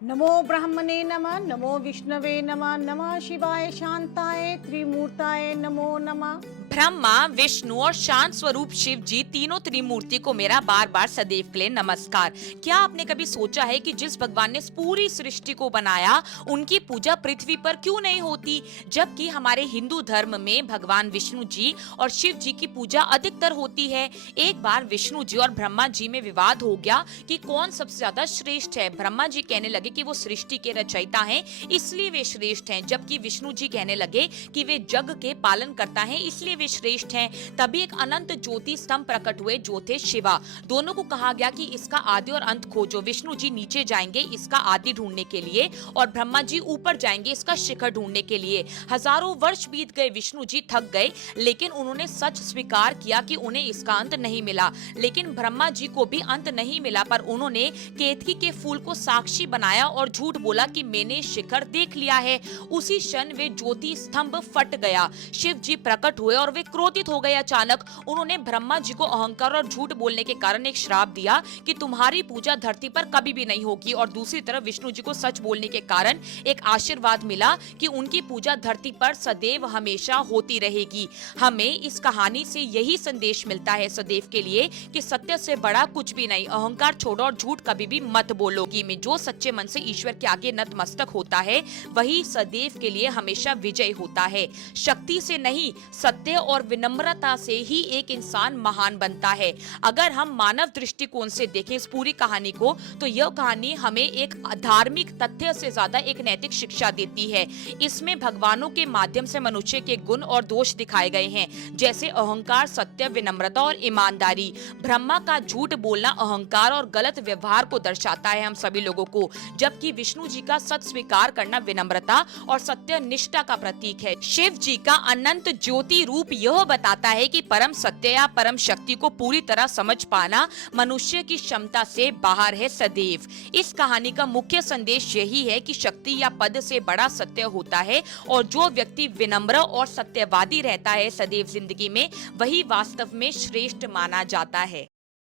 नमो ब्रह्मणे नमः, नमो विष्णवे नमः, नमः शिवाय शांताय त्रिमूर्ताय नमो नमः। ब्रह्मा, विष्णु और शांत स्वरूप शिव जी तीनों त्रिमूर्ति को मेरा बार बार सदैव के लिए नमस्कार। क्या आपने कभी सोचा है कि जिस भगवान ने इस पूरी सृष्टि को बनाया उनकी पूजा पृथ्वी पर क्यों नहीं होती, जबकि हमारे हिंदू धर्म में भगवान विष्णु जी और शिव जी की पूजा अधिकतर होती है। एक बार विष्णु जी और ब्रह्मा जी में विवाद हो गया कि कौन सबसे ज्यादा श्रेष्ठ है। ब्रह्मा जी कहने लगे कि वो सृष्टि के रचयिता हैं इसलिए वे श्रेष्ठ हैं, जबकि विष्णु जी कहने लगे कि वे जग के पालन करता है इसलिए वे श्रेष्ठ हैं। तभी एक अनंत ज्योति स्तंभ प्रकट हुए जो थे शिवा। दोनों को कहा गया कि इसका आदि और अंत खोजो। विष्णु जी नीचे जाएंगे इसका आदि ढूंढने के लिए और ब्रह्मा जी ऊपर जाएंगे इसका शिखर ढूंढने के लिए। हजारों वर्ष बीत गए, विष्णु जी थक गए, लेकिन उन्होंने सच स्वीकार किया कि उन्हें इसका अंत नहीं मिला। लेकिन ब्रह्मा जी को भी अंत नहीं मिला, पर उन्होंने केतकी के फूल को साक्षी बनाया और झूठ बोला कि मैंने शिखर देख लिया है। उसी क्षण वे ज्योति स्तंभ फट गया। शिव जी प्रकट हुए और वे क्रोधित हो गए। अचानक उन्होंने ब्रह्मा जी को अहंकार और झूठ बोलने के कारण एक श्राप दिया कि तुम्हारी पूजा धरती पर कभी भी नहीं होगी, और दूसरी तरफ विष्णु जी को सच बोलने के कारण एक आशीर्वाद मिला कि उनकी पूजा धरती पर सदैव हमेशा होती रहेगी। हमें इस कहानी से यही संदेश मिलता है सदैव के लिए कि सत्य से बड़ा कुछ भी नहीं। अहंकार छोड़ो और झूठ कभी भी मत बोलोगी में जो सच्चे मन से ईश्वर के आगे नतमस्तक होता है वही सदैव के लिए हमेशा विजय होता है। शक्ति से नहीं, सत्य और विनम्रता से ही एक इंसान महान बनता है। अगर हम मानव दृष्टिकोण से देखें इस पूरी कहानी को, तो यह कहानी हमें एक धार्मिक तथ्य से ज्यादा एक नैतिक शिक्षा देती है। इसमें भगवानों के माध्यम से मनुष्य के गुण और दोष दिखाए गए हैं, जैसे अहंकार, सत्य, विनम्रता और ईमानदारी। ब्रह्मा का झूठ बोलना अहंकार और गलत व्यवहार को दर्शाता है हम सभी लोगों को, जबकि विष्णु जी का सच स्वीकार करना विनम्रता और सत्य निष्ठा का प्रतीक है। शिव जी का अनंत ज्योति रूप यह बताता है कि परम सत्य या परम शक्ति को पूरी तरह समझ पाना मनुष्य की क्षमता से बाहर है सदैव। इस कहानी का मुख्य संदेश यही है कि शक्ति या पद से बड़ा सत्य होता है, और जो व्यक्ति विनम्र और सत्यवादी रहता है सदैव जिंदगी में, वही वास्तव में श्रेष्ठ माना जाता है।